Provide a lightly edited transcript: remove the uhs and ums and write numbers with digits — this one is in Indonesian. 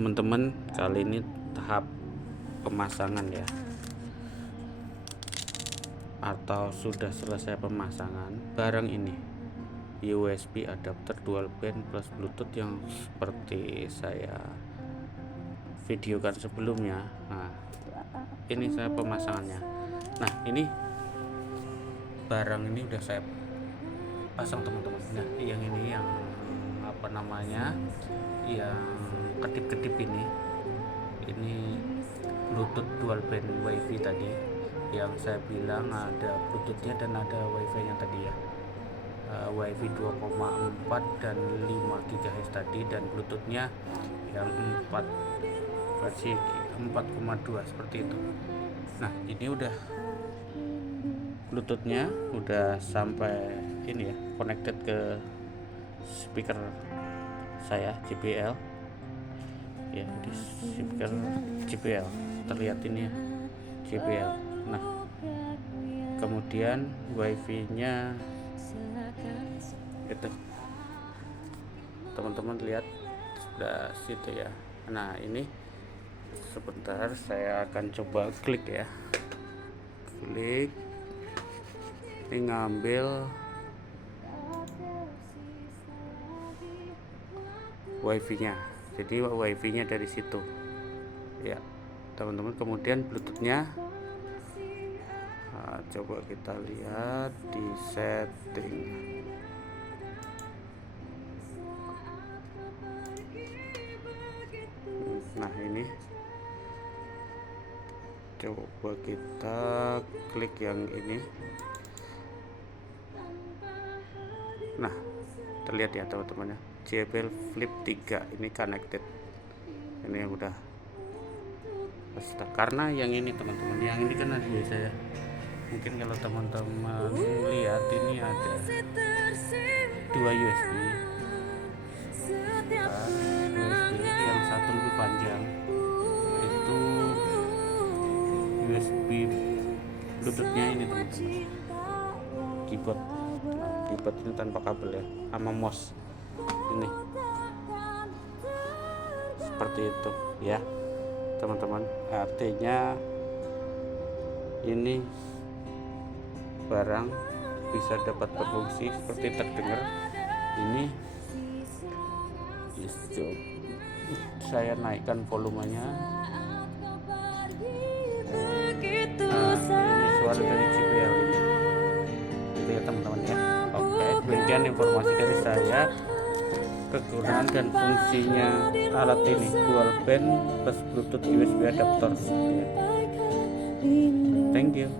teman-teman, kali ini tahap pemasangan ya, atau sudah selesai pemasangan barang ini, USB adapter dual band plus Bluetooth yang seperti saya videokan sebelumnya. Nah, ini saya pemasangannya. Nah, ini barang ini udah saya pasang teman-teman. Nah, yang ini yang apa namanya, yang kedip-kedip ini Bluetooth dual band WiFi tadi yang saya bilang ada Bluetoothnya dan ada WiFi nya tadi ya, WiFi 2,4 dan 5 GHz tadi, dan Bluetoothnya yang 4 versi 4,2 seperti itu. Nah, ini udah Bluetoothnya udah sampai ini ya, connected ke speaker saya JBL ya, di speaker JBL terlihat ini ya, JBL. Nah, kemudian WiFi nya itu teman-teman lihat sudah situ ya. Nah, ini sebentar saya akan coba klik ya, klik ini, ngambil WiFi nya, jadi WiFi nya dari situ ya teman-teman. Kemudian Bluetoothnya, nah, coba kita lihat di setting. Nah, ini coba kita klik yang ini. Nah, terlihat ya teman-teman ya, JBL Flip 3 ini connected. Ini yang udah pasti, karena yang ini teman-teman, yang ini kan ada biasa ya, mungkin kalau teman-teman lihat ini ada 2 USB. USB yang satu lebih panjang itu USB Bluetoothnya ini teman-teman, keyboard. Nah, keyboard ini tanpa kabel ya, sama mouse ini seperti itu ya teman-teman. Artinya ini barang bisa dapat berfungsi seperti terdengar. Ini saya naikkan volumenya. Nah, ini suara dari JBL itu ya teman-teman ya. Oke, demikian informasi dari saya, kegunaan dan fungsinya alat ini, dual band plus Bluetooth USB adapter. Thank you.